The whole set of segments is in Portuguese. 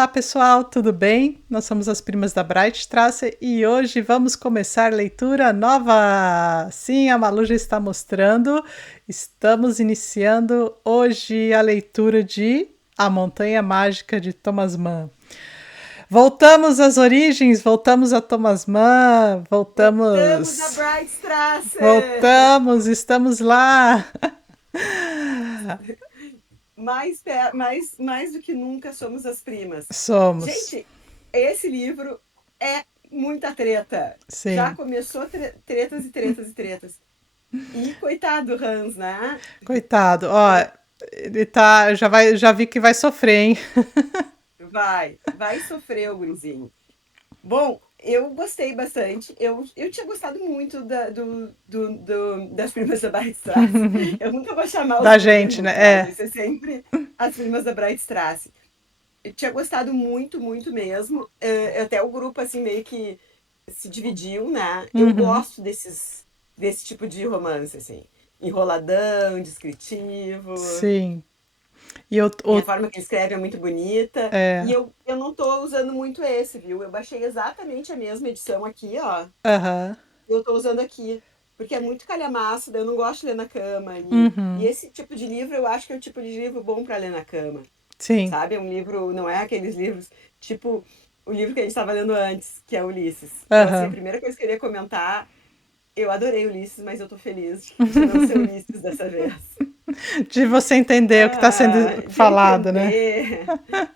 Olá pessoal, tudo bem? Nós somos as Primas da Breitstraße e hoje vamos começar leitura nova. Sim, a Malu já está mostrando. Estamos iniciando hoje a leitura de A Montanha Mágica de Thomas Mann. Voltamos às origens, voltamos a Thomas Mann, Voltamos à voltamos, Breitstraße! voltamos, estamos lá. Mais do que nunca somos as primas. Somos, Gente, esse livro é muita treta. Já sim. começou tretas e tretas e tretas. E coitado do Hans, né? Coitado, ó, ele tá, já vi que vai sofrer, hein? Vai sofrer o gurizinho. Bom, eu gostei bastante. Eu tinha gostado muito das Primas da Breitstraße. Eu nunca vou chamar os Da gente, né? Buddenbrook, tá? É. Vai ser sempre as Primas da Breitstraße. Eu tinha gostado muito, muito mesmo. Até o grupo, assim, meio que se dividiu, né? Eu Uhum. gosto desse tipo de romance, assim. Enroladão, descritivo. Sim. E E a forma que ele escreve é muito bonita. E é, eu não tô usando muito esse, viu? Eu baixei exatamente a mesma edição aqui, ó. aham. Eu tô usando aqui. Porque é muito calhamaço, daí eu não gosto de ler na cama. E Uhum. esse tipo de livro eu acho que é o tipo de livro bom para ler na cama. Sim. Sabe? É um livro, não é aqueles livros, tipo o livro que a gente estava lendo antes, que é Ulisses. Então, assim, a Aham. primeira coisa que eu queria comentar, eu adorei Ulisses, mas eu tô feliz de não ser Ulisses dessa vez. De você entender o que está sendo De falado, né? entender,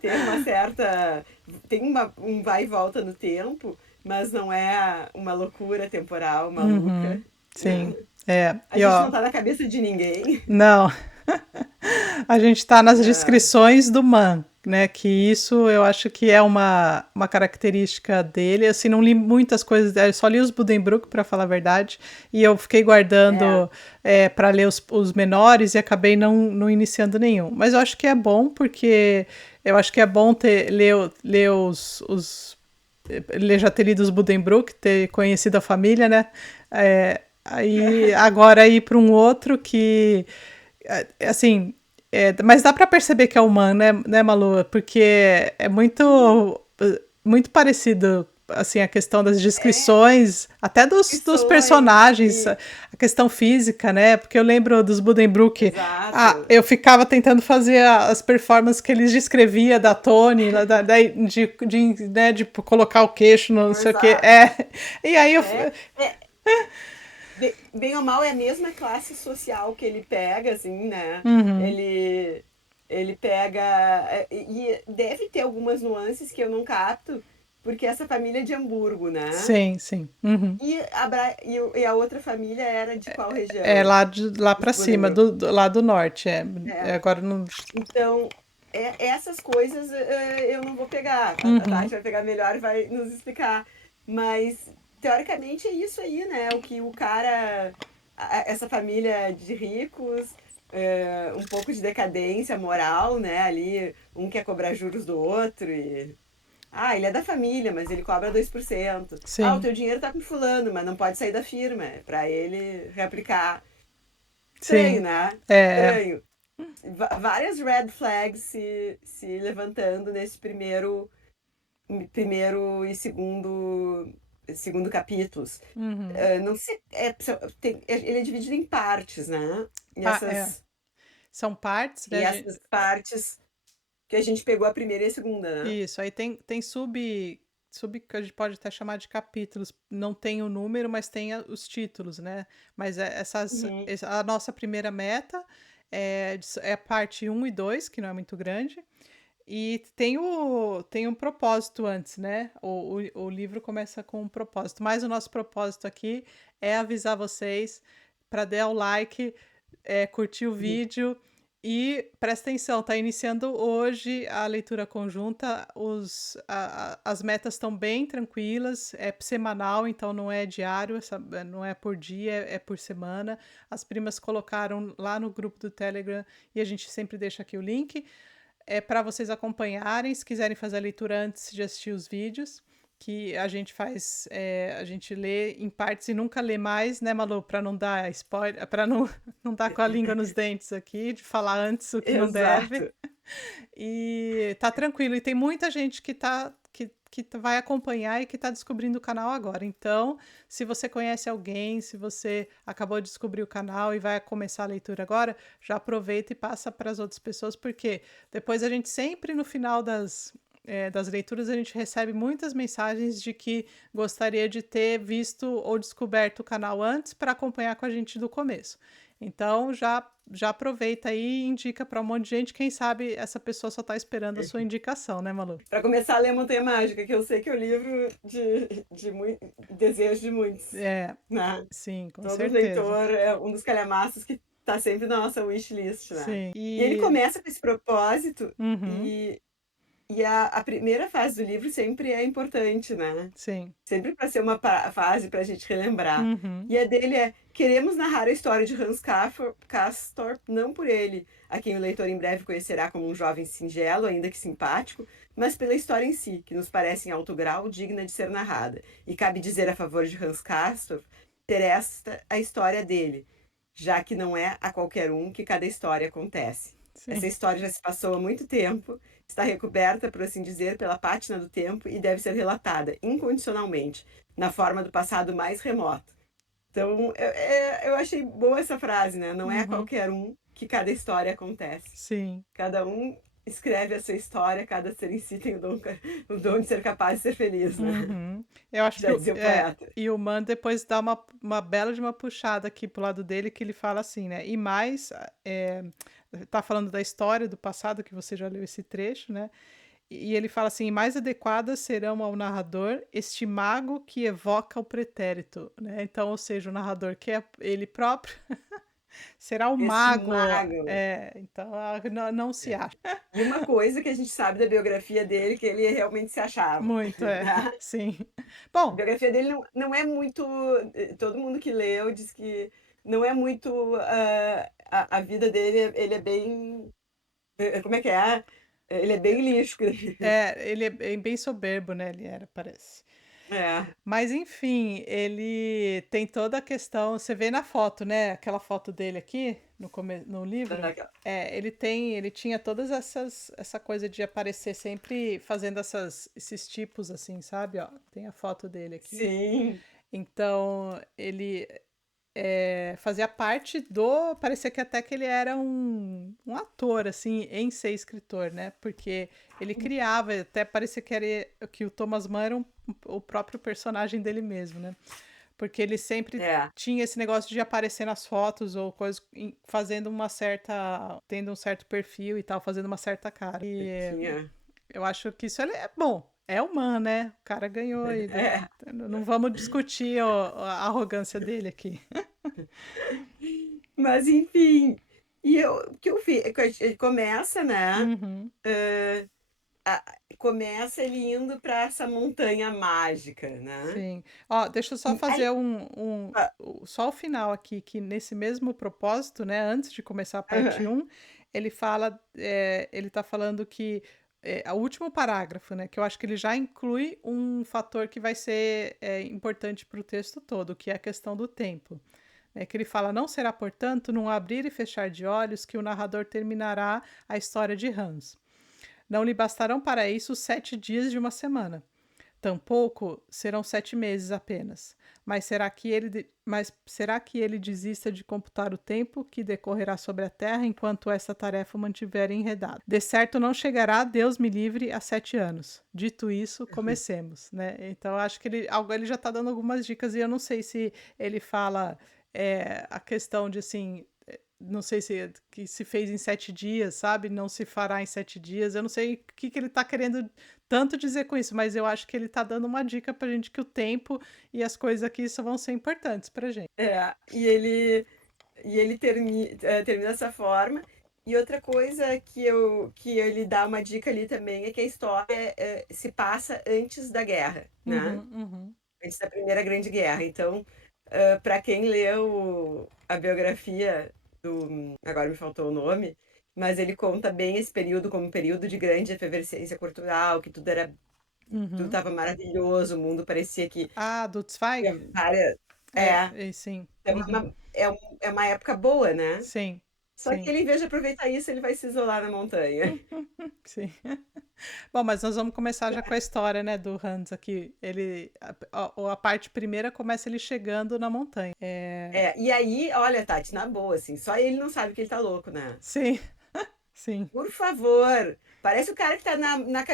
ter uma certa. Tem um vai e volta no tempo, mas não é uma loucura temporal Uhum. maluca, Sim. né? É. A E gente ó, não tá na cabeça de ninguém. não. A gente está nas Ah, descrições do Man, né? Que isso eu acho que é uma característica dele. Assim, não li muitas coisas, eu só li os Buddenbrook, para falar a verdade, e eu fiquei é. guardando para ler os menores e acabei não iniciando nenhum. Mas eu acho que é bom, porque eu acho que é bom ler já ter lido os Buddenbrook, ter conhecido a família, né? Aí agora ir para um outro que assim, mas dá pra perceber que é humano, né, Malu? Porque é muito parecido, assim, a questão das É, descrições, até dos questões personagens, a questão física, né? Porque eu lembro dos Buddenbrook, exato. eu ficava tentando fazer as performances que eles descrevia da Tony, né, de colocar o queixo, no não sei o quê. Exato. E aí eu. É, é, bem ou mal é a mesma classe social que ele pega, assim, né? Uhum, Ele pega. E deve ter algumas nuances que eu não capto, porque essa família é de Hamburgo, né? sim, sim. Uhum. E a outra família era de qual É região? lá Os pra cima, Buddenbrook. lá do norte. É. Agora não. Então, essas coisas eu não vou pegar. A Uhum, Tati vai pegar melhor e vai nos explicar. Mas, teoricamente, é isso aí, né? O que o cara. Essa família de ricos, um pouco de decadência moral, né? Ali, um quer cobrar juros do outro e. Ah, ele é da família, mas ele cobra 2%. Ah, o sim, teu dinheiro tá com fulano, mas não pode sair da firma. É pra ele reaplicar. Estranho, sim. né? É, Estranho. Várias red flags se levantando nesse primeiro e segundo capítulos. uhum. Não sei, ele é dividido em partes, né? E É. essas, São partes, e né? essas partes que a gente pegou a primeira e a segunda, né? Isso, aí tem que a gente pode até chamar de capítulos. Não tem o número, mas tem os títulos, né? Mas Uhum. a nossa primeira meta é a parte um e 2 que não é muito grande. E tem um propósito antes, né? O livro começa com um propósito, mas o nosso propósito aqui é avisar vocês para dar o like, curtir o Uhum. vídeo e presta atenção, tá iniciando hoje a leitura conjunta. As metas estão bem tranquilas, é semanal, então não é diário, não é por dia, é por semana. As primas colocaram lá no grupo do Telegram e a gente sempre deixa aqui o link para vocês acompanharem, se quiserem fazer a leitura antes de assistir os vídeos, que a gente faz, a gente lê em partes e nunca lê mais, né, Malu, para não dar spoiler, para não dar com a língua nos dentes aqui, de falar antes o que não deve. Exato. E tá tranquilo. E tem muita gente que vai acompanhar e que tá descobrindo o canal agora. Então, se você conhece alguém, se você acabou de descobrir o canal e vai começar a leitura agora, já aproveita e passa para as outras pessoas, porque depois a gente sempre no final das leituras a gente recebe muitas mensagens de que gostaria de ter visto ou descoberto o canal antes para acompanhar com a gente do começo. Então já aproveita aí e indica para um monte de gente. Quem sabe essa pessoa só está esperando a sua indicação, né, Malu? Para começar a ler Montanha Mágica, que eu sei que é o livro desejo de muitos, É, né? sim, com Todo certeza. leitor é um dos calhamaços que tá sempre na nossa wishlist, né? Sim. E ele E. começa com esse propósito Uhum, e a primeira fase do livro sempre é importante, né? sim. Sempre para ser uma fase para a gente relembrar. Uhum, E a dele é: queremos narrar a história de Hans Castorp, não por ele, a quem o leitor em breve conhecerá como um jovem singelo, ainda que simpático, mas pela história em si, que nos parece em alto grau digna de ser narrada. E cabe dizer a favor de Hans Castorp ter esta a história dele, já que não é a qualquer um que cada história acontece. sim. Essa história já se passou há muito tempo, está recoberta, por assim dizer, pela pátina do tempo e deve ser relatada incondicionalmente, na forma do passado mais remoto. Então, eu achei boa essa frase, né? Não é a Uhum, qualquer um que cada história acontece. sim. Cada um escreve a sua história, cada ser em si tem o dom de ser capaz de ser feliz, né? Uhum. Eu acho que Já dizia o poeta. e o Man depois dá uma bela de uma puxada aqui pro lado dele, que ele fala assim, né? E mais, tá falando da história do passado, que você já leu esse trecho, né? E ele fala assim: mais adequadas serão ao narrador este mago que evoca o pretérito, né? Então, ou seja, o narrador que é ele próprio será o Este mago. mago. Então não se acha. E uma coisa que a gente sabe da biografia dele, que ele realmente se achava. Muito, Né? sim. A Bom, biografia dele não é muito. Todo mundo que leu diz que não é muito. A vida dele, ele é bem. Como é que é? Ele é bem lixo. ele é bem soberbo, né? Ele era, parece. É. Mas enfim, ele tem toda a questão. Você vê na foto, né? Aquela foto dele aqui no livro. Ele tinha todas essa coisa de aparecer sempre fazendo esses tipos assim, sabe? Ó, tem a foto dele aqui. Sim. Então, ele fazia parte do. Parecia que até que ele era um ator, assim, em ser escritor, né? Porque ele criava, até parecia que o Thomas Mann era o próprio personagem dele mesmo, né? Porque ele sempre É. tinha esse negócio de aparecer nas fotos ou coisas fazendo tendo um certo perfil e tal, fazendo uma certa cara. E Tinha. eu acho que isso é bom. É humano, né? O cara ganhou ele. É. Não vamos discutir a arrogância dele aqui. Mas, enfim. O que eu fiz? Ele começa, né? Uhum. Começa ele indo para essa montanha mágica, né? Sim. Ó, deixa eu só E aí, fazer só o final aqui, que nesse mesmo propósito, né, antes de começar a parte um ele fala, ele tá falando que, o último parágrafo, né, que eu acho que ele já inclui um fator que vai ser, importante para o texto todo, que é a questão do tempo. Né, que ele fala, não será, portanto, num abrir e fechar de olhos que o narrador terminará a história de Hans. Não lhe bastarão para isso os 7 dias de uma semana. Tampouco serão 7 meses apenas. Mas será que ele desista de computar o tempo que decorrerá sobre a terra enquanto essa tarefa o mantiver enredado? De certo não chegará, Deus me livre, a 7 anos. Dito isso, comecemos, né? Então acho que ele já está dando algumas dicas e eu não sei se ele fala a questão de assim. Não sei se que se fez em 7 dias, sabe? Não se fará em 7 dias. Eu não sei o que ele está querendo tanto dizer com isso, mas eu acho que ele tá dando uma dica pra gente que o tempo e as coisas aqui só vão ser importantes pra gente. e ele termina dessa forma. E outra coisa que ele dá uma dica ali também é que a história se passa antes da guerra, né? Uhum, uhum. Antes da Primeira Grande Guerra. Então, para quem leu a biografia agora me faltou o nome, mas ele conta bem esse período como um período de grande efervescência cultural, que tudo Uhum. estava maravilhoso, o mundo parecia que Ah, do Zweig? tinha várias. É, Sim. é Uhum. uma época boa, né? Sim. Só que sim. ele, em vez de aproveitar isso, ele vai se isolar na montanha. Sim. Bom, mas nós vamos começar já com a história, né, do Hans aqui. Ele a parte primeira começa ele chegando na montanha. É, e aí, olha, Tati, na boa, assim, só ele não sabe que ele tá louco, né? Sim, sim. Por favor! Parece o cara que tá na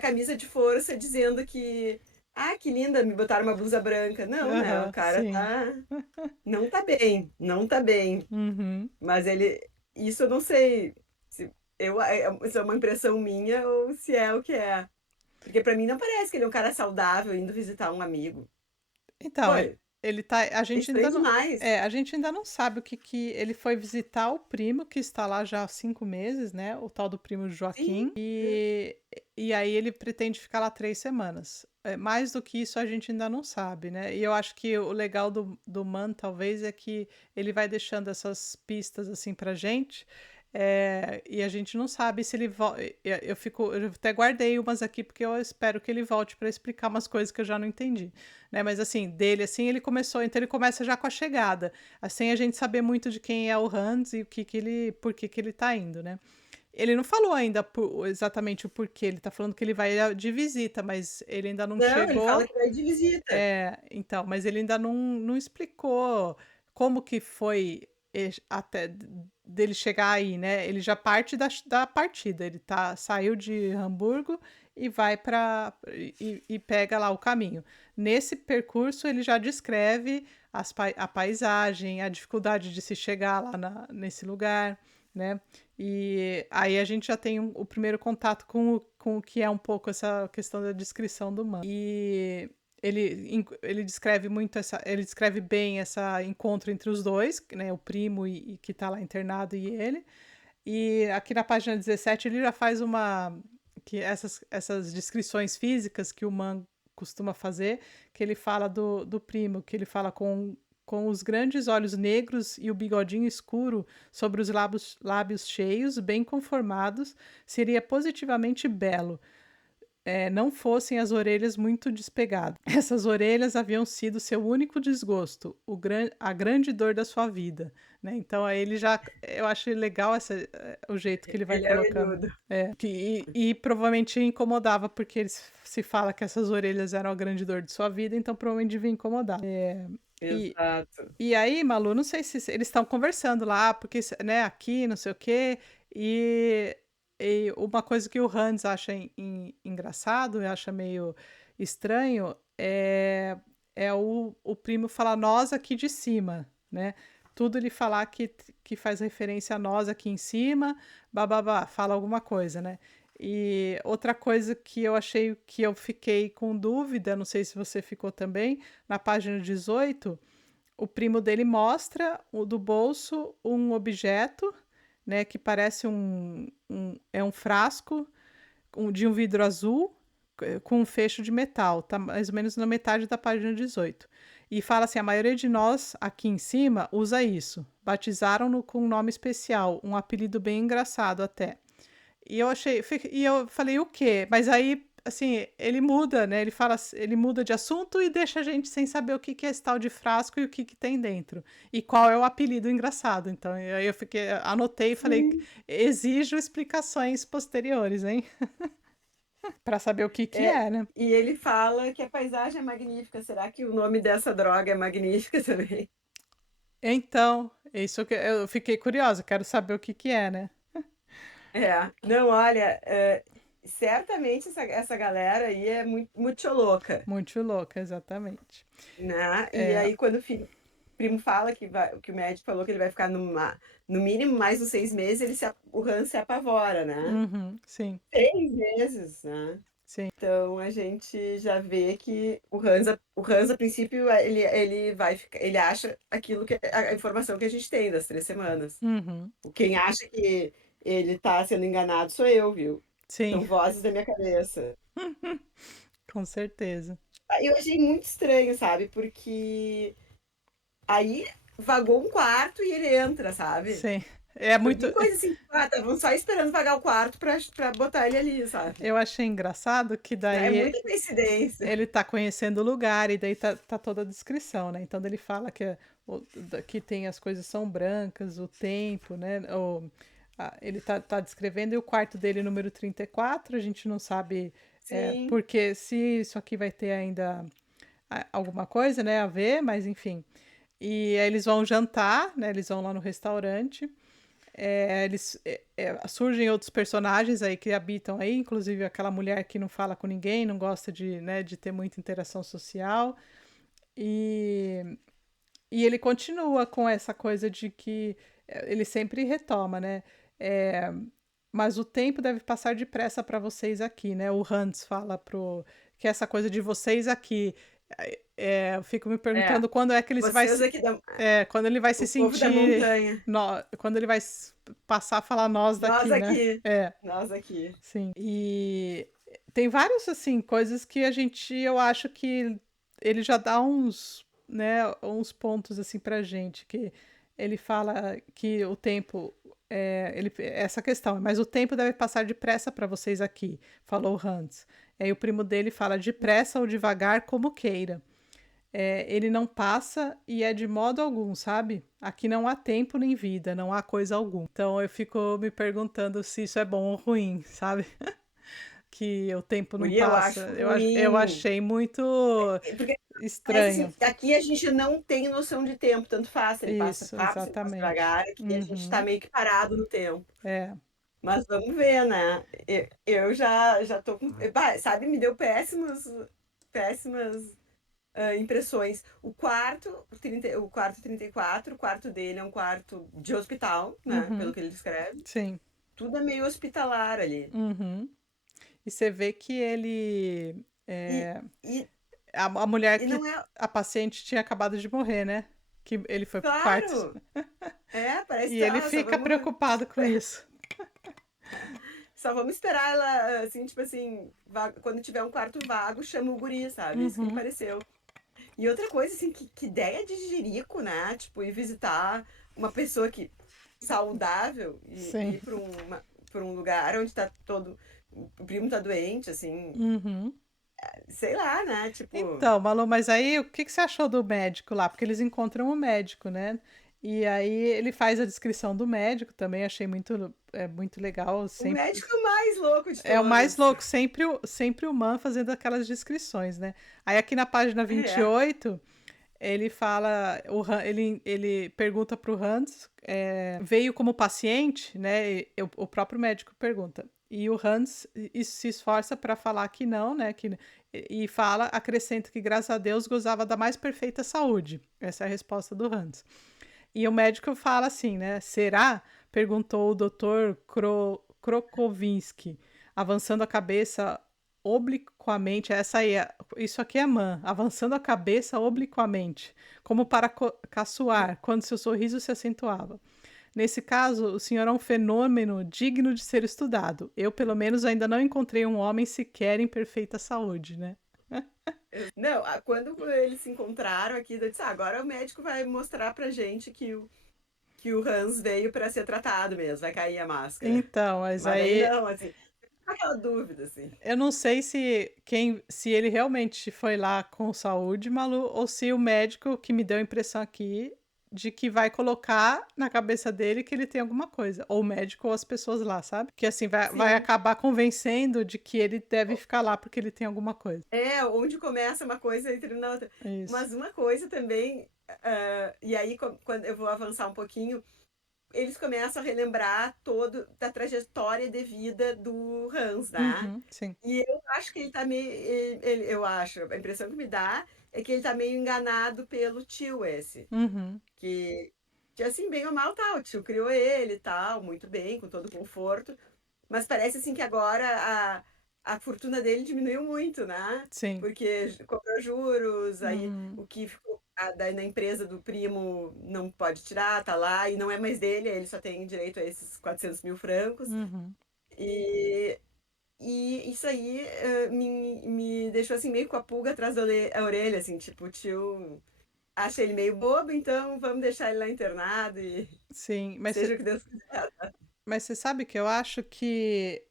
camisa de força dizendo que. Ah, que linda, me botaram uma blusa branca. Não, né? O Aham, cara sim. tá. Não tá bem, não tá bem. Uhum. Mas ele. Isso eu não sei se é uma impressão minha ou se é o que é. Porque pra mim não parece que ele é um cara saudável indo visitar um amigo. Então, Pô, ele tá é estranho demais. a gente ainda não sabe o que ele foi visitar o primo que está lá já há 5 meses, né, o tal do primo Sim. Joaquim, e aí ele pretende ficar lá 3 semanas. Mais do que isso a gente ainda não sabe, né, e eu acho que o legal do Man talvez é que ele vai deixando essas pistas, assim, pra gente, e a gente não sabe se ele eu até guardei umas aqui, porque eu espero que ele volte para explicar umas coisas que eu já não entendi, né, mas assim, dele, assim, ele começa já com a chegada, sem a gente saber muito de quem é o Hans e por que que ele tá indo, né. Ele não falou ainda exatamente o porquê, ele tá falando que ele vai de visita, mas ele ainda não Não, ele fala chegou. que vai de visita. Então, mas ele ainda não explicou como que foi até dele chegar aí, né? Ele já parte da partida. Ele saiu de Hamburgo e vai e pega lá o caminho. Nesse percurso, ele já descreve a paisagem, a dificuldade de se chegar lá nesse lugar, né? E aí a gente já tem o primeiro contato com o que é um pouco essa questão da descrição do humano. E ele descreve muito ele descreve bem essa encontro entre os dois, né, o primo e que está lá internado e ele. E aqui na página 17 ele já faz que essas descrições físicas que o Man costuma fazer, que ele fala do primo, que ele fala com os grandes olhos negros e o bigodinho escuro sobre os lábios cheios, bem conformados, seria positivamente belo, não fossem as orelhas muito despegadas. Essas orelhas haviam sido seu único desgosto, a grande dor da sua vida, né? Então aí eu acho legal o jeito que ele vai Ele é colocando. orelhudo. E provavelmente incomodava, porque se fala que essas orelhas eram a grande dor de sua vida, então provavelmente devia incomodar. E, Exato. e aí, Malu, não sei se eles estão conversando lá, porque, né, aqui, não sei o quê, e, e uma coisa que o Hans acha engraçado, e acha meio estranho, é o primo falar nós aqui de cima, né? Tudo ele falar que faz referência a nós aqui em cima, bababá, fala alguma coisa, né? E outra coisa que eu achei que eu fiquei com dúvida, não sei se você ficou também, na página 18 o primo dele mostra do bolso um objeto, né, que parece é um frasco de um vidro azul com um fecho de metal, tá mais ou menos na metade da página 18. E fala assim: a maioria de nós aqui em cima usa isso. Batizaram-no com um nome especial, um apelido bem engraçado até. E eu falei, o quê? Mas aí, assim, ele muda, né? Ele muda de assunto e deixa a gente sem saber o que é esse tal de frasco e o que tem dentro. E qual é o apelido engraçado. Então, aí anotei e falei, Sim. exijo explicações posteriores, hein? Para saber o que É, é, né? e ele fala que a paisagem é magnífica. Será que o nome dessa droga é magnífica também? Então, isso que eu fiquei curiosa, quero saber o que é, né? É. Não, olha, certamente essa galera aí é muito louca, Muito louca, exatamente. né? E É, aí, quando o primo fala que o médico falou que ele vai ficar no mínimo mais uns 6 meses, o Hans se apavora, né? uhum, sim, 6 meses, né? sim, Então a gente já vê que o Hans a princípio, ele vai ficar, ele acha aquilo que a informação que a gente tem das 3 semanas. uhum, Quem acha que ele tá sendo enganado sou eu, viu? sim, São vozes da minha cabeça. com certeza. Eu achei muito estranho, sabe? Porque aí vagou um quarto e ele entra, sabe? Sim, é Foi muito. bem coisa assim, estavam só esperando vagar o quarto pra botar ele ali, sabe? Eu achei engraçado que É daí muita coincidência. ele tá conhecendo o lugar e daí tá toda a descrição, né? Então ele fala que que tem as coisas são brancas, o tempo, né? Ele tá descrevendo, e o quarto dele, número 34, a gente não sabe Sim. porque se isso aqui vai ter ainda alguma coisa, né, a ver, mas enfim. E aí eles vão jantar, né? Eles vão lá no restaurante. Surgem outros personagens aí que habitam aí, inclusive aquela mulher que não fala com ninguém, não gosta de, né, de ter muita interação social. E, e ele continua com essa coisa de que ele sempre retoma, né? É, mas o tempo deve passar depressa para vocês aqui, né? O Hans fala que essa coisa de vocês aqui. Eu fico me É. perguntando quando é que ele vai Vocês aqui da, quando ele vai se o povo da sentir, montanha. quando ele vai passar a falar nós Nós daqui, né? aqui. Nós aqui. Sim. E tem vários assim coisas que eu acho que ele já dá uns, né, uns pontos assim pra gente, que ele fala que o tempo essa questão, mas o tempo deve passar depressa para vocês aqui, falou Hans. Aí o primo dele fala depressa ou devagar, como queira. Ele não passa e é de modo algum, sabe? Aqui não há tempo nem vida, não há coisa alguma. Então eu fico me perguntando se isso é bom ou ruim, sabe? Que o tempo não Guria, eu acho passa. Eu ruim. achei muito Porque parece estranho. assim, aqui a gente não tem noção de tempo, tanto faz, se ele passa Isso, rápido, se ele passa exatamente. devagar, aqui a gente tá Uhum. meio que parado no tempo. É. Mas vamos ver, né? Eu já tô com. Bah, sabe, me deu péssimas impressões. O quarto 34, o quarto dele é um quarto de hospital, né? Pelo Uhum. que ele descreve. Sim. Tudo é meio hospitalar ali. Uhum. E você vê que ele. E, e, A mulher e que. não é. A paciente tinha acabado de morrer, né? Que ele foi pro quarto. Claro! É, parece E que ele ah, fica preocupado com isso. só vamos esperar ela, assim, tipo assim, quando tiver um quarto vago, chama o guri, sabe? Isso que me Uhum. pareceu. E outra coisa, assim, que ideia de jirico, né? Tipo, ir visitar uma pessoa que saudável e Sim. ir pra um lugar onde tá todo. O primo tá doente, assim, Uhum. sei lá, né? Tipo, Então, Malu, mas aí o que que você achou do médico lá? Porque eles encontram o médico, né? E aí ele faz a descrição do médico também, achei muito legal. o Sempre, médico é o mais louco de é o mais todos. louco, sempre o Man fazendo aquelas descrições, né? Aí aqui na página vinte e É. oito ele fala, ele pergunta para o Hans, veio como paciente, né? O próprio médico pergunta. E o Hans se esforça para falar que não, né? E fala, acrescenta que graças a Deus gozava da mais perfeita saúde. Essa é a resposta do Hans. E o médico fala assim, né? Será? Perguntou o doutor Krokovinski, avançando a cabeça obliquamente. Isso aqui é man, avançando a cabeça obliquamente, como para caçoar, quando seu sorriso se acentuava. Nesse caso, o senhor é um fenômeno digno de ser estudado. Eu, pelo menos, ainda não encontrei um homem sequer em perfeita saúde, né? Não, quando eles se encontraram aqui, eu disse, agora o médico vai mostrar pra gente que o Hans veio pra ser tratado mesmo, vai cair a máscara. Então, mas Mas daí aí não, assim, fica aquela dúvida, assim. eu não sei se ele realmente foi lá com saúde, Malu, ou se o médico que me deu a impressão aqui de que vai colocar na cabeça dele que ele tem alguma coisa, ou o médico ou as pessoas lá, sabe? Que assim vai Sim. acabar convencendo de que ele deve ficar lá porque ele tem alguma coisa. É, onde começa uma coisa e termina outra. Isso. Mas uma coisa também, e aí quando eu vou avançar um pouquinho, eles começam a relembrar todo da trajetória de vida do Hans, né? Uhum, sim. E eu acho que ele tá meio. Eu acho, a impressão que me dá é que ele tá meio enganado pelo tio esse. Uhum, Que assim, bem ou mal, tá, o tio criou ele e tal, muito bem, com todo conforto. Mas parece assim que agora a fortuna dele diminuiu muito, né? sim. Porque cobrou juros, aí Uhum, o que ficou daí na empresa do primo não pode tirar, tá lá, e não é mais dele, ele só tem direito a esses 400 mil francos. uhum. E, e isso aí me deixou assim meio com a pulga atrás da a orelha, assim, tipo, o tio acha ele meio bobo, então vamos deixar ele lá internado e Sim, seja o que Deus quiser. mas você sabe que eu acho que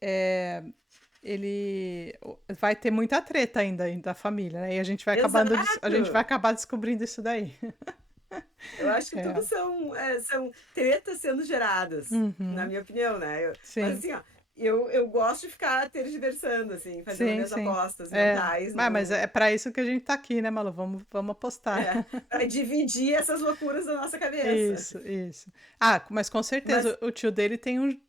ele vai ter muita treta ainda da família, né? E a gente vai Exato! acabar descobrindo isso daí. Eu acho que tudo É. são tretas sendo geradas, na Uhum. minha opinião, né. Mas Sim, assim, ó, eu gosto de ficar tergiversando, assim, fazendo sim, minhas sim. apostas É. mentais Mas é no para isso que a gente tá aqui, né, Malu? Vamos apostar. pra dividir essas loucuras da nossa cabeça. Isso, isso. Ah, mas com certeza Mas o tio dele tem um.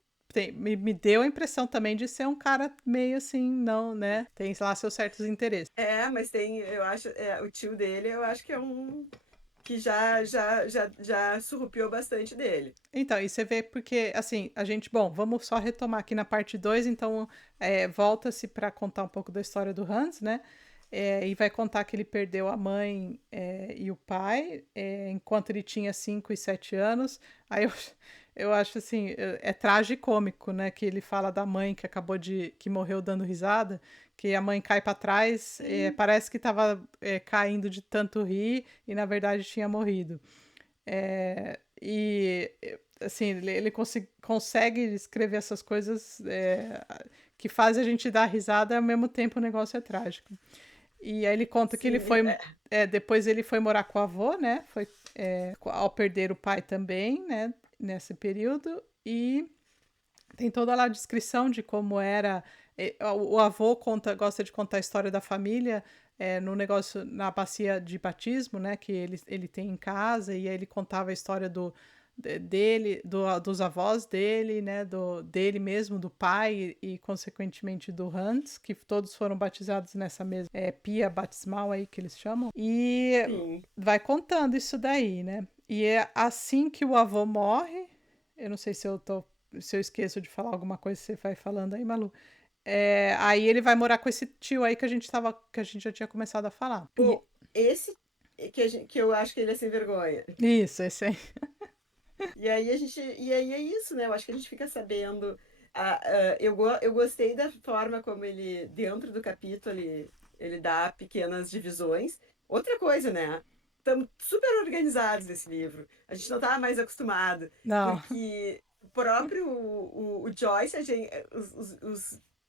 Me deu a impressão também de ser um cara meio assim, não, né? Tem lá seus certos interesses. mas tem eu acho, o tio dele eu acho que é um que já surrupiou bastante dele. Então, e você vê porque, assim, a gente. Bom, vamos só retomar aqui na parte 2. Então, volta-se para contar um pouco da história do Hans, né? E vai contar que ele perdeu a mãe e o pai enquanto ele tinha 5 e 7 anos. Aí eu acho assim, é tragicômico, né? Que ele fala da mãe que acabou de, que morreu dando risada, que a mãe cai para trás, Sim, parece que estava caindo de tanto rir e na verdade tinha morrido. E assim, ele consegue escrever essas coisas que fazem a gente dar risada e ao mesmo tempo o negócio é trágico. E aí ele conta que ele sim, foi. Depois ele foi morar com o avô, né? Foi ao perder o pai também, né? Nesse período. E tem toda lá a descrição de como era. O avô gosta de contar a história da família no negócio, na bacia de batismo, né? Que ele tem em casa, e aí ele contava a história dele, dos avós dele, né? Dele mesmo, do pai e, consequentemente, do Hans, que todos foram batizados nessa mesma pia batismal aí que eles chamam. E sim. vai contando isso daí, né? E é assim que o avô morre. Eu não sei se eu esqueço de falar alguma coisa, você vai falando aí, Malu. Aí ele vai morar com esse tio aí que a gente já tinha começado a falar. Pô, esse que eu acho que ele é sem vergonha. Isso, esse aí. E aí é isso, né? Eu acho que a gente fica sabendo. Eu gostei da forma como ele, dentro do capítulo, ele dá pequenas divisões. Outra coisa, né? Estamos super organizados nesse livro. A gente não estava mais acostumado, Não, porque o próprio o Joyce,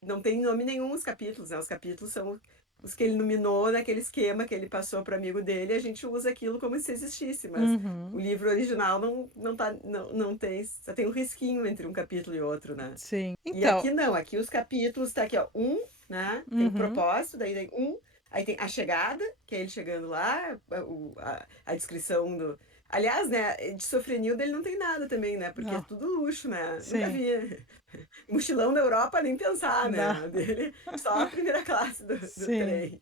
não tem nome nenhum os capítulos, né? Os capítulos são os que ele nominou naquele esquema que ele passou para o amigo dele, e a gente usa aquilo como se existisse, mas o uhum, livro original não tem, só tem um risquinho entre um capítulo e outro, né? sim. E Então, aqui não, aqui os capítulos tá aqui, ó, né? Tem o uhum, propósito, daí tem aí tem a chegada, que é ele chegando lá, a descrição do. Aliás, né, de Sofrenilda ele não tem nada também, né? Porque é não, tudo luxo, né? Nunca sim, vi. Mochilão da Europa, nem pensar, não, né? Dele, só a primeira classe do sim, trem.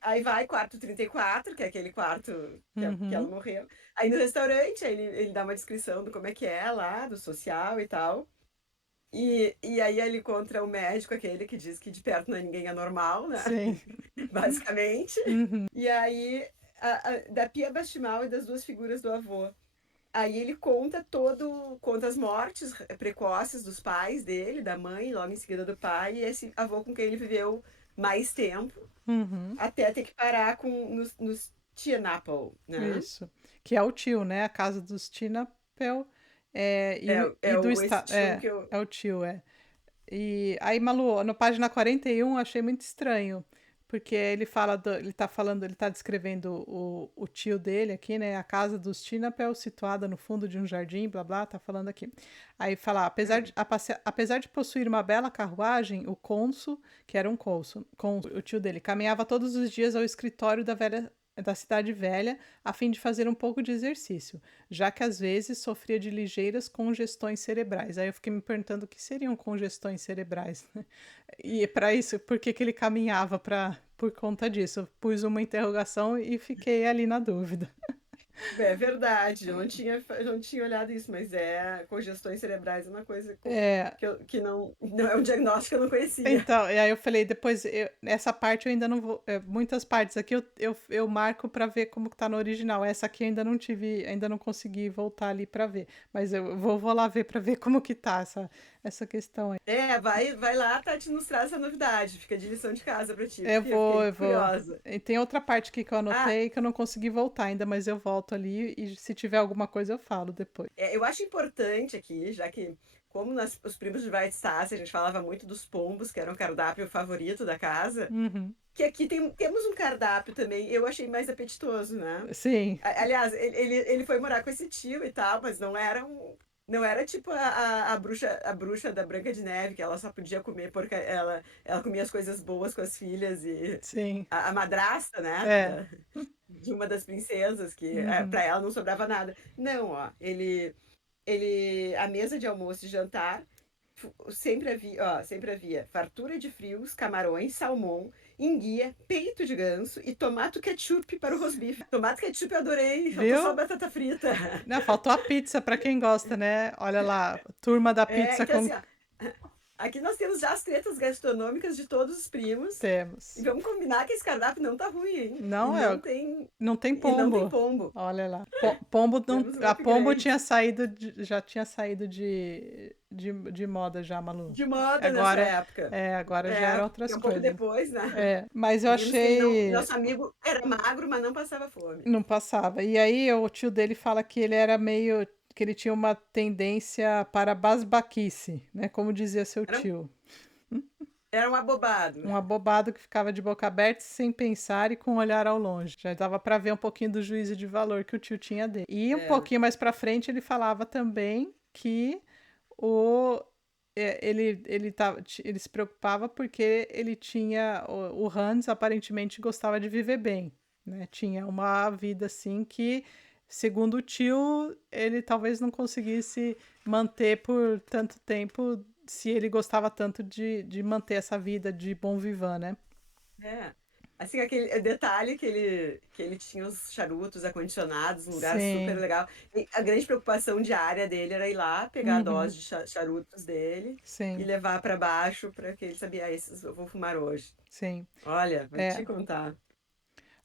Aí vai quarto 34 que é aquele quarto que ela uhum, morreu. Aí no restaurante, aí ele dá uma descrição do como é que é lá, do social e tal. E aí ele encontra o médico, aquele que diz que de perto não é ninguém anormal, né? sim, Basicamente. uhum, E aí, da Pia Bastimal e das duas figuras do avô. Aí ele conta as mortes precoces dos pais dele, da mãe, logo em seguida do pai, e esse avô com quem ele viveu mais tempo, uhum, até ter que parar nos Tianapel, né? isso. Que é o tio, né? A casa dos Tinapel e do Esse estado. tio que eu. É o tio, é. E aí, Malu, na página 41, achei muito estranho, porque ele tá descrevendo o tio dele aqui, né? A casa dos Tinapel, situada no fundo de um jardim, blá blá, tá falando aqui. Aí fala, apesar de possuir uma bela carruagem, o cônsul, que era um cônsul, o tio dele, caminhava todos os dias ao escritório da cidade velha, a fim de fazer um pouco de exercício, já que às vezes sofria de ligeiras congestões cerebrais. Aí eu fiquei me perguntando o que seriam congestões cerebrais, né? E para isso, por que que ele caminhava por conta disso? Eu pus uma interrogação e fiquei ali na dúvida. É verdade, eu não tinha olhado isso, mas congestões cerebrais é uma coisa É, que não é um diagnóstico que eu não conhecia. então, e aí eu falei, depois, essa parte eu ainda não vou. Muitas partes aqui eu marco para ver como que tá no original. Essa aqui eu ainda não tive, ainda não consegui voltar ali para ver. Mas eu vou lá ver para ver como que tá essa questão aí. Vai lá, Tati, nos traz essa novidade. Fica de lição de casa pra ti, Eu porque eu vou, fiquei eu vou. curiosa. E tem outra parte aqui que eu Ah, anotei que eu não consegui voltar ainda, mas eu volto ali e se tiver alguma coisa eu falo depois. eu acho importante aqui, já que como os primos de White Stacy, a gente falava muito dos pombos, que era o cardápio favorito da casa, Uhum. que aqui temos um cardápio também, eu achei mais apetitoso, né? Sim, Aliás, ele foi morar com esse tio e tal, mas não era tipo a bruxa da Branca de Neve, que ela só podia comer porque ela comia as coisas boas com as filhas e sim. a madrasta, né, É. de uma das princesas, que Uhum. para ela não sobrava nada. Não, ó, a mesa de almoço e jantar sempre havia fartura de frios, camarões, salmão, enguia, peito de ganso e tomate ketchup para o rosbife. Tomate ketchup eu adorei, faltou só Viu? batata frita. Não, faltou a pizza para quem gosta, né? Olha lá, turma da pizza Então com assim, ó, aqui nós temos já as tretas gastronômicas de todos os primos. E temos. vamos combinar que esse cardápio não tá ruim, hein? Não é, não tem E não tem pombo. pombo. Olha lá. Pombo não, Temos um a pombo upgrade tinha saído já tinha saído de moda já, Malu. de moda nessa Agora época. agora já É, eram porque outras um pouco coisas. depois, né? É, mas eu Vimos que ele não. achei Nosso amigo era magro, mas não passava fome. não passava. E aí o tio dele fala que ele era meio que ele tinha uma tendência para basbaquice, né? Como dizia seu Era, tio. era um abobado. Um abobado que ficava de boca aberta, sem pensar e com um olhar ao longe. Já dava para ver um pouquinho do juízo de valor que o tio tinha dele. E um É. pouquinho mais para frente ele falava também que o ele se preocupava porque ele tinha o Hans aparentemente gostava de viver bem, né? Tinha uma vida assim que, segundo o tio, ele talvez não conseguisse manter por tanto tempo se ele gostava tanto de manter essa vida de bom vivant, né? É. Assim, aquele detalhe que ele tinha os charutos acondicionados, um lugar super Sim, legal. E a grande preocupação diária dele era ir lá, pegar a uhum, dose de charutos dele e sim, levar para baixo, para que ele sabia, esses eu vou fumar hoje. sim. Olha, vou É. te contar.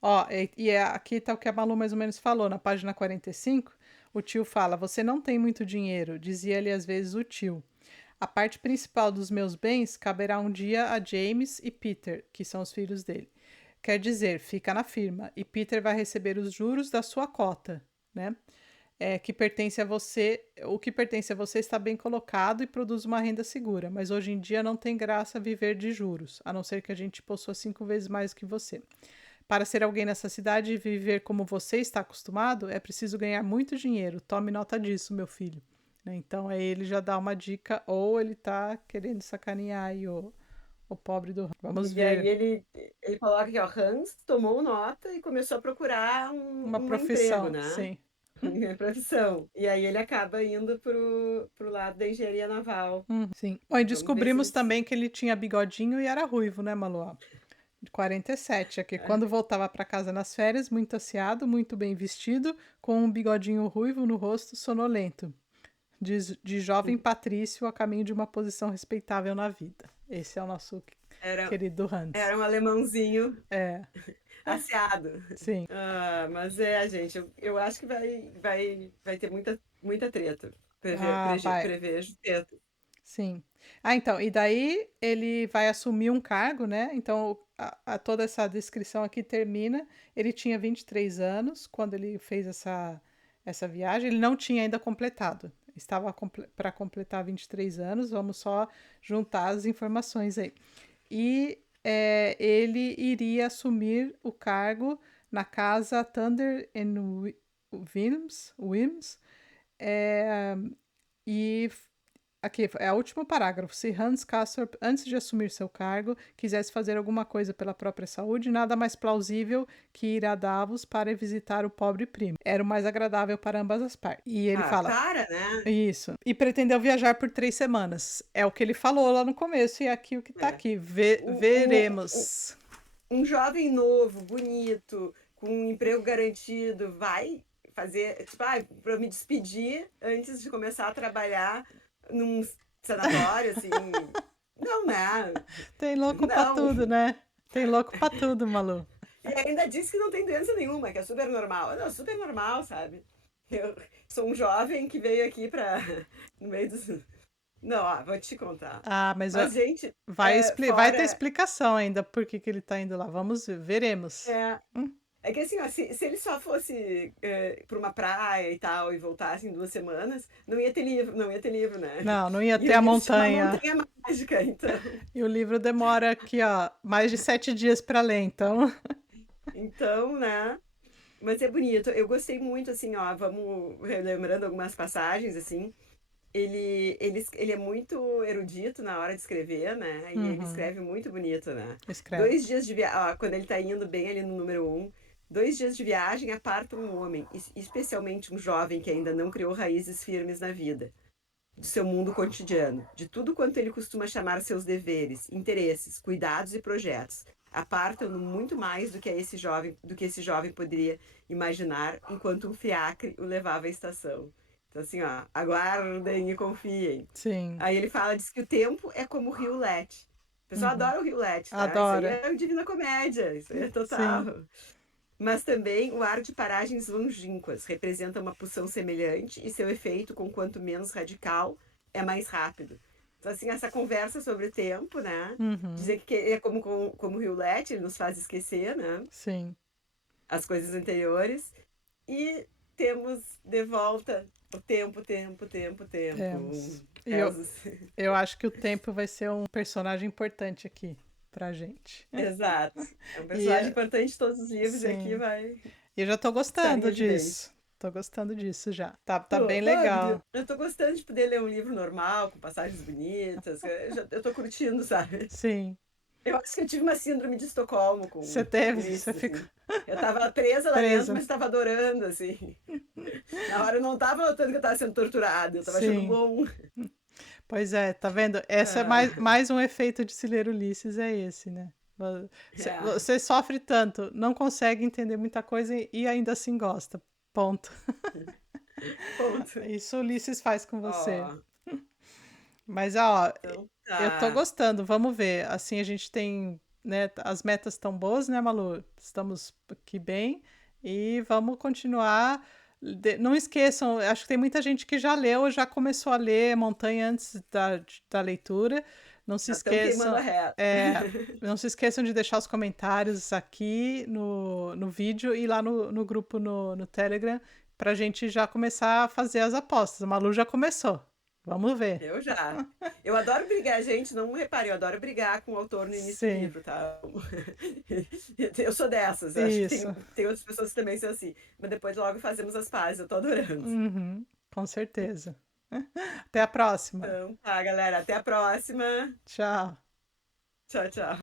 Ó, aqui tá o que a Malu mais ou menos falou, na página 45, o tio fala: Você não tem muito dinheiro, dizia-lhe às vezes o tio. A parte principal dos meus bens caberá um dia a James e Peter, que são os filhos dele. Quer dizer, fica na firma, e Peter vai receber os juros da sua cota, né? Que pertence a você, o que pertence a você está bem colocado e produz uma renda segura, mas hoje em dia não tem graça viver de juros, a não ser que a gente possua 5 vezes mais que você. Para ser alguém nessa cidade e viver como você está acostumado, é preciso ganhar muito dinheiro. Tome nota disso, meu filho. Né? Então aí ele já dá uma dica, ou ele tá querendo sacanear aí o pobre do. Vamos E aí ver. ele coloca aqui, ó, Hans tomou nota e começou a procurar Uma um emprego, profissão, né? sim. Uma profissão. E aí ele acaba indo pro lado da engenharia naval. Sim. Bom, e Vamos ver se descobrimos ele. também que ele tinha bigodinho e era ruivo, né, Malu? De 47, aqui. Quando voltava para casa nas férias, muito asseado, muito bem vestido, com um bigodinho ruivo no rosto, sonolento. De jovem patrício a caminho de uma posição respeitável na vida. Esse é o nosso Era, querido Hans. era um alemãozinho É, asseado. sim. Ah, mas gente, eu acho que vai ter muita treta. Ah, vai. Prevejo treta. Sim. Ah, então, e daí ele vai assumir um cargo, né? Então, toda essa descrição aqui termina. Ele tinha 23 anos quando ele fez essa viagem. Ele não tinha ainda completado. Estava para completar 23 anos. Vamos só juntar as informações aí. E ele iria assumir o cargo na casa Thunder and Wims, é, e aqui é o último parágrafo. Se Hans Castorp, antes de assumir seu cargo, quisesse fazer alguma coisa pela própria saúde, nada mais plausível que ir a Davos para visitar o pobre primo. Era o mais agradável para ambas as partes. E ele Ah, fala. para, né? Isso. E pretendeu viajar por 3 semanas. É o que ele falou lá no começo, e é aqui o que tá É. aqui. O, o, Veremos. um jovem novo, bonito, com um emprego garantido, vai fazer, tipo, para me despedir antes de começar a trabalhar num sanatório, assim. Não, né? Tem louco pra Não. tudo, né? Tem louco pra tudo, Malu. E ainda disse que não tem doença nenhuma, que é super normal. Não, super normal, sabe? Eu sou um jovem que veio aqui para no meio dos. Não, vou te contar. Ah, mas Mas, gente, vai ter fora. explicação ainda por que ele tá indo lá. Vamos ver, veremos. É, É que assim, ó, se ele só fosse pra uma praia e tal e voltasse em 2 semanas, não ia ter livro, não ia ter livro, né? Não, não ia E ter o a livro se chama montanha. Montanha Mágica, então. E o livro demora aqui, ó, mais de 7 dias para ler, então. Então, né? Mas é bonito. Eu gostei muito, assim, ó, vamos relembrando algumas passagens, assim. Ele é muito erudito na hora de escrever, né? E ele Uhum, escreve muito bonito, né? escreve. 2 dias de viagem, quando ele tá indo bem ali no número 1, 2 dias de viagem apartam um homem, especialmente um jovem que ainda não criou raízes firmes na vida, do seu mundo cotidiano, de tudo quanto ele costuma chamar seus deveres, interesses, cuidados e projetos. Apartam-no muito mais do que esse jovem poderia imaginar, enquanto um fiacre o levava à estação. Então, assim, ó, aguardem e confiem. Sim. Aí ele fala, diz que o tempo é como o rio Lete. O pessoal Uhum. adora o rio Lete, tá? Isso aí Adora. é Divina Comédia, isso aí é total. Sim. Mas também o ar de paragens longínquas representa uma pulsão semelhante e seu efeito, com quanto menos radical, é mais rápido. Então, assim, essa conversa sobre o tempo, né? Uhum. Dizer que ele é como o Rio Lete, ele nos faz esquecer, né? Sim. As coisas anteriores. E temos de volta o tempo, tempo, tempo, tempo. Temos. E É, eu acho que o tempo vai ser um personagem importante aqui pra gente. Exato. É um E personagem importante de todos os livros e aqui sim. vai E eu já tô estar em gostando evidência. disso. Tô gostando disso já. Tá Tô, bem olha, legal. eu tô gostando de poder ler um livro normal, com passagens bonitas. Eu tô curtindo, sabe? Sim. Eu acho que eu tive uma síndrome de Estocolmo Você com teve, você Ulisses, ficou assim. Eu tava presa lá dentro, presa. mas tava adorando, assim. Na hora eu não tava notando que eu tava sendo torturada, eu tava achando Sim. bom. Pois é, tá vendo? Essa é Ah, mais um efeito de se ler Ulisses, é esse, né? é, Você sofre tanto, não consegue entender muita coisa e ainda assim gosta. Ponto. ponto. Isso Ulisses faz com você. Ó, Mas, ó, então eu tô tá. gostando, vamos ver. Assim a gente tem, né, as metas estão boas, né, Malu? Estamos aqui bem e vamos continuar. Não esqueçam, acho que tem muita gente que já leu, já começou a ler Montanha antes da leitura. Não se Já estão queimando a esqueçam, reta. é, não se esqueçam de deixar os comentários aqui no vídeo e lá no grupo no Telegram para a gente já começar a fazer as apostas. A Malu já começou. Vamos ver. Eu já. Eu adoro brigar, gente. Não repare, eu adoro brigar com o autor no início do Sim, livro, tá? Eu sou dessas. Eu acho que isso. tem outras pessoas que também são assim. Mas depois logo fazemos as pazes. Eu tô adorando. Uhum, com certeza. Até a próxima. Então, tá, galera. Até a próxima. Tchau. Tchau, tchau.